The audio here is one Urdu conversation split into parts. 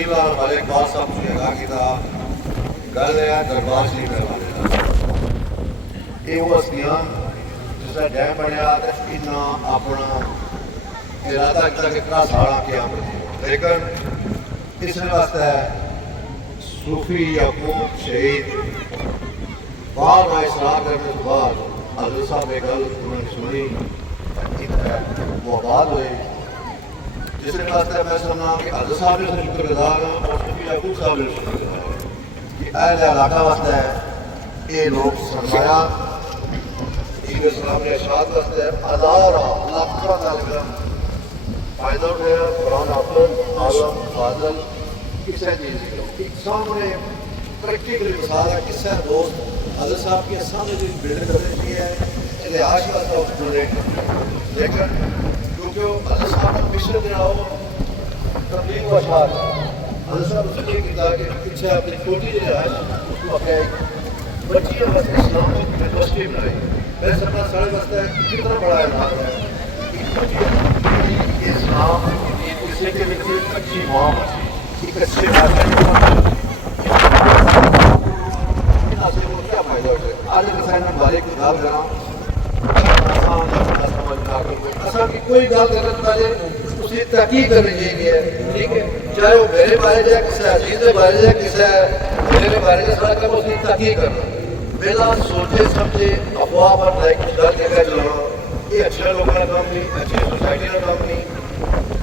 نصیب لال والے اقبال صاحب نے ادا کیا گل ہے دربار شریف کے والے یہ وہ ہستیاں جس کا ڈیم بنیا اپنا ارادہ کیا کہ اتنا سارا کیا لیکن اس واسطے صوفی یعقوب شہید بعد میں اصرار کرنے کے بعد حضرت صاحب نے گل انہوں نے سنی وہ آباد ہوئے جس واسطے میں سمجھا کہ حضرت صاحب نے شکر گزار ہوں اور صوفی یعقوب صاحب نے شکر گزار ہوں کہ اہل علاقہ واسطے ہے یہ لوگ سرمایہ اسلام نے ارشاد واسطے ہزار لاکھوں طالب علم فائدہ اٹھایا قرآن حافظ عالم فاضل کسے چیز ایک سامنے پریکٹیکل مثال ہے کسے دوست حضرت صاحب کے سامنے جو بلڈنگ کرنے کی ہے اتہاس واسطے اس ڈونیٹ کرتے لیکن کیونکہ حضرت صاحب کا مشن جو ہو تبلیغ و اشاعت حضرت صاحب اس لیے کیا کہ پیچھے اپنی چھوٹی جو ہے اس کو اپنے بچیاں واسطے اسلام کی یونیورسٹی بنائی میں سمجھا سارے واسطے کتنا بڑا اعلان ہے اسلام کسی کے لیے ایک اچھی ماں ایک اچھے کیا فائدہ ہوتا ہے آج رسائن بارے کی گل کرنا کی کوئی گل کرنا پہلے اس کی تحقیق کرنی چاہیے ٹھیک ہے چاہے وہ میرے بارے جائے کسی عزیز کے بارے جائے کسی میرے بارے جائے سارا کام اس کی تحقیق کرنا پہلا سوچے سمجھے افواہ پر لائک کچھ گل کہہ چلانا یہ اچھے لوگوں کا کام نہیں اچھی سوسائٹی کا کام نہیں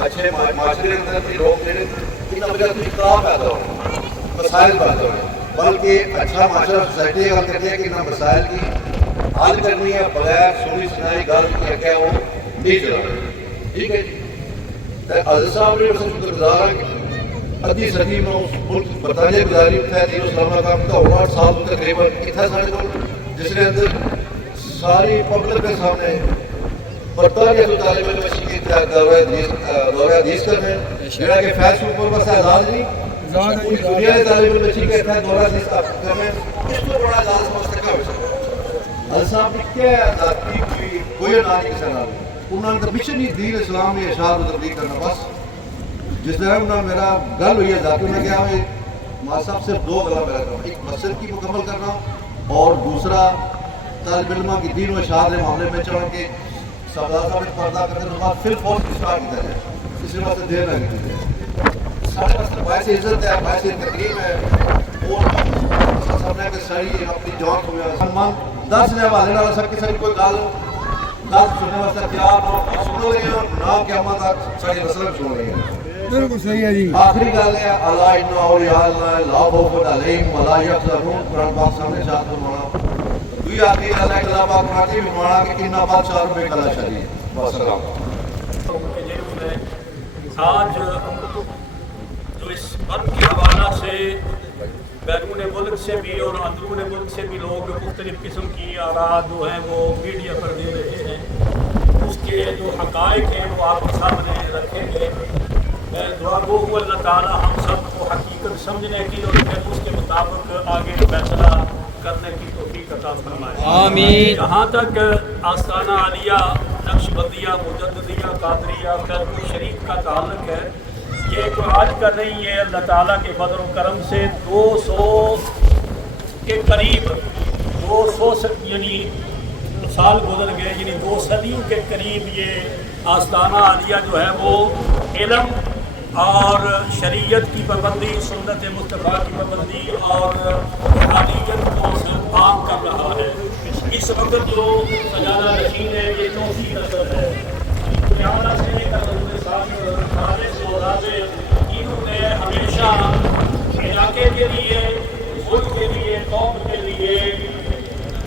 اچھے معاشرے کے اندر لوگ میرے ان وجہ سے اختلاف پیدا ہونا مسائل پیدا ہونے بلکہ اچھا معاشرہ سوسائٹی کا کرنے ہے کہ نہ مسائل کی حل کرنی ہے بغیر سنی سنائی گل کی کیا وہ نہیں چلانا ٹھیک ہے جی حضرت صاحب نے شکر گزار ہے کہ ادھی صدی میں اس ملک برطانیہ گزاری ہے دین اسلام کا کام 59 سال تقریباً اتنا سارے کو جس کے اندر ساری پبلک کے سامنے برطانیہ سے طالب علم کی دورہ حدیث کرنے جہاں کہ فیض اوپر بس اعزاز نہیں پوری دنیا کے طالب علم کی دورہ حدیث کرنے اس کو بڑا اعزاز سمجھتے کیا ہو سکتا حضرت صاحب نے کیا ذاتی کوئی نہ نہیں کسی نام انہوں نے مشن ہی دین اسلام میں ارشاد و تبلیغ کرنا بس جس طرح انہوں نے میرا گل ہوئی ہے ذاتی انہوں نے کہا ماں صاحب صرف دو گلا میرا کرنا ایک مسجد کی مکمل کرنا اور دوسرا طالب علماء کی دین و ارشاد کے معاملے میں چڑھ کے سردار صاحب نے پردہ کرنے کے بعد پھر فوج کی اسٹارٹ کیا جائے اس لیے واسطے دیر نہ کی جائے سارے واسطے باعث عزت ہے باعث تقریم ہے اور سامنے کہ ساری اپنی جان کو سلمان 10 نے حوالے نہ سب کی ساری کوئی گل سننے واسطے تیار نہ سن رہے ہیں نہ قیامت تک ساری نسل سن رہی ہے بالکل صحیح ہے جی آخری گل ہے الا ان اولیاء اللہ لا خوف علیہم ولا یحزنون قرآن پاک سامنے شاد فرمانا دوی آخری گل ہے کہ اللہ پاک فرماتے ہیں فرمانا کہ ان بادشاہ میں کلا شریف والسلام آج جو اس بند کے حوالہ سے بیرون ملک سے بھی اور اندرون ملک سے بھی لوگ مختلف قسم کی آراء جو ہیں وہ میڈیا پر دے رہے ہیں اس کے جو حقائق ہیں وہ آپ کے سامنے رکھیں گے میں دعا گو ہوں اللہ تعالیٰ ہم سب کو حقیقت سمجھنے کی اور پھر اس کے مطابق آگے فیصلہ کرنے کی توفیق عطا فرمائے آمین جہاں تک آستانہ عالیہ نقشبندیہ مجددیہ قادریہ خیرپور شریف کا تعلق ہے یہ جو آج کر رہی ہے اللہ تعالیٰ کے فضل و کرم سے 200 کے قریب 200 یعنی سال گزر گئے یعنی 2 صدیوں کے قریب یہ آستانہ عالیہ جو ہے وہ علم اور شریعت کی پابندی سنت مصطفیٰ کی پابندی اور روحانیت کو عام کر رہا ہے اس وقت جو سجادہ نشین ہے یہ 34 نسل ہے قیامت سے لے کر انہوں نے ہمیشہ علاقے کے لیے ملک کے لیے قوم کے لیے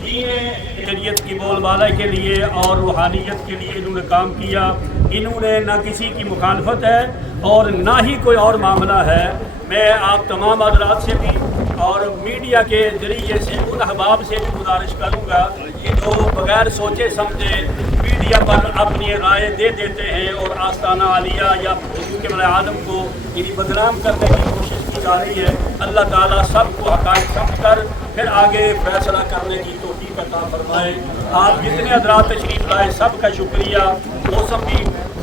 دین شریعت کی بول بالا کے لیے اور روحانیت کے لیے انہوں نے کام کیا انہوں نے نہ کسی کی مخالفت ہے اور نہ ہی کوئی اور معاملہ ہے میں آپ تمام حضرات سے بھی اور میڈیا کے ذریعے سے ان احباب سے بھی گزارش کروں گا کہ جو بغیر سوچے سمجھے میڈیا پر اپنی رائے دے دیتے ہیں اور آستانہ عالیہ یا کے بڑے عالم کو یعنی بدنام کرنے کی کوشش کی جا رہی ہے اللہ تعالیٰ سب کو حقائق سمجھ کر پھر آگے فیصلہ کرنے کی توفیق عطا فرمائے آپ جتنے حضرات تشریف لائے سب کا شکریہ موسم بھی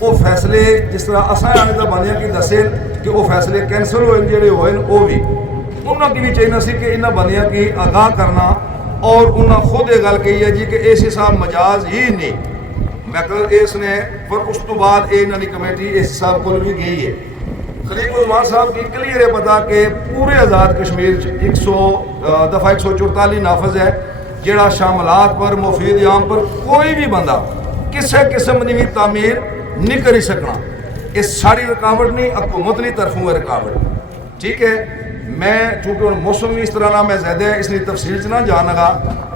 وہ فیصلے جس طرح اصل آنے کا بندیاں کی دسے کہ وہ فیصلے کینسل ہوئے جڑے ہوئے وہ بھی انہوں کی بھی چاہیے سی کہ انہوں بندیاں کی آگاہ کرنا اور انہوں خود یہ گل کہی ہے جی کہ اس حساب مجاز ہی نہیں میں اس نے پھر اس تو بعد یہ انہوں کی کمیٹی اس حساب کو بھی گئی ہے خلیق الرحمان صاحب کی کلیئر ہے پتا کہ پورے آزاد کشمیر دفعہ 144 نافذ ہے جڑا شاملات پر مفید عام پر کوئی بھی بندہ کسی قسم کی بھی تعمیر نہیں کری سکنا اس ساری رکاوٹ نہیں حکومت کی طرفوں رکاوٹ ٹھیک ہے میں چونکہ موسم بھی اس طرح نہ میں زیادہ اس لیے تفصیل سے نہ جانا گا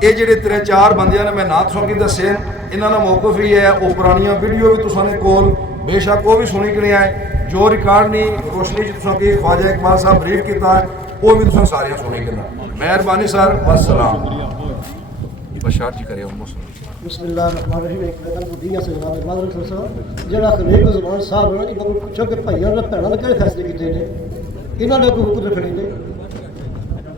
یہ جڑے 3-4 بندیاں نے میں نات سو کی دسے انہوں نے موقف ہی ہے وہ پرانیاں ویڈیو بھی تو نے کول بے شک وہ بھی سنی کہ نہیں آئے جو ریکارڈ نہیں روشنی جی کی خواجہ اقبال صاحب بریف کیتا ہے وہ بھی تو سارے سنی کہ مہربانی سر والسلام بشار جی کرے موسم بسم اللہ الرحمن الرحیم ایک بیگم کو دنیا سے جناب مادر صاحب جڑا خلیق الرحمان صاحب نے انہوں نے پوچھا کہ بھائیوں نے بھڑوں نے کہڑے فیصلے کیتے نے انہوں نے کوئی حکم رکھنے دے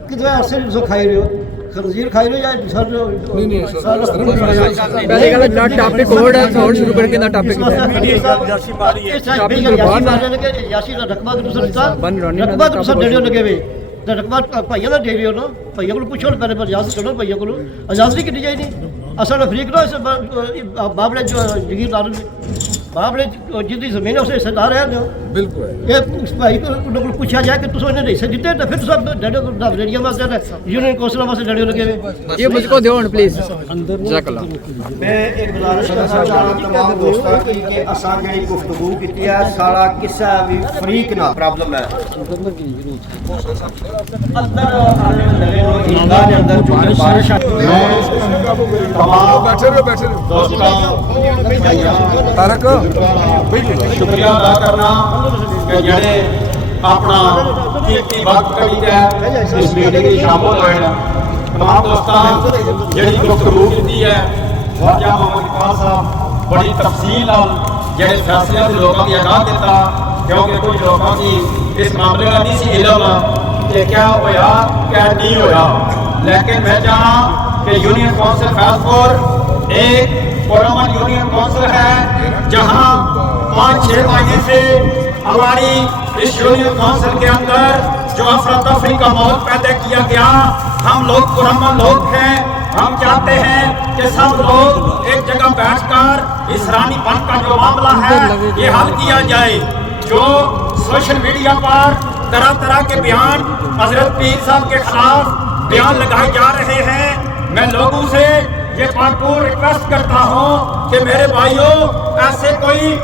کتنے عرصے جو کھائی رہے ہو خنزیر کھائی رہے یا دوسرا جو پہلے کا ٹاپک اور ہے اور شروع کر کے نا ٹاپک یاسی ماری ہے یاسی کا رقبہ رقبہ تو سب ڈیڑیوں لگے ہوئے رقبہ بھائیوں کا دے رہے ہو نا بھائیوں کو پوچھو پہلے پر اجازت کرو بھائیوں کو اجازت نہیں کی چاہیے اصل فریق نہ بابڑے جو جگیردار بابڑے جن کی زمین ہے اسے حصے دار ہے بالکل یہ بھائی کو پوچھا جائے کہ تصو انہیں حصے دیتے تو پھر سب ریڈیو واسطے یونین کونسل واسطے ڈیڑیو لگے ہوئے یہ مجھ کو دیو پلیز جزاک اللہ میں ایک گزارش کرنا چاہتا تمام دوستوں کی کہ اساں جڑی گفتگو کیتی ہے سارا کسا بھی فریق نہ پرابلم ہے اندر آنے والے ایندہ دے اندر جو بارش بیٹھے تارک شکریہ ادا کرنا کہ جڑے اپنا قیمتی وقت کڑی ہے اس میٹنگ میں شامل ہوئے تمام دوستان جڑی گفتگو کی ہے خواجہ محمد اقبال صاحب بڑی تفصیل جڑے فیصلے سے لوگوں کی آگاہ دیتا کیونکہ کچھ لوگوں کی اس معاملے کا نہیں سی علم کہ کیا ہویا کیا نہیں ہویا لیکن میں جانا کہ یونین کونسل فیض پور ایک پرامن یونین کونسل ہے جہاں 5-6 مہینے سے ہماری اس یونین کونسل کے اندر جو افراتفری کا ماحول پیدا کیا گیا ہم لوگ پرامن لوگ ہیں ہم چاہتے ہیں کہ سب لوگ ایک جگہ بیٹھ کر اس رانی پن کا جو معاملہ ہے یہ حل کیا جائے جو سوشل میڈیا پر طرح طرح کے بیان حضرت پیر صاحب کے خلاف بیان لگائے جا رہے ہیں میں لوگوں سے یہ بھرپور ریکویسٹ کرتا ہوں کہ میرے بھائیوں ایسے کوئی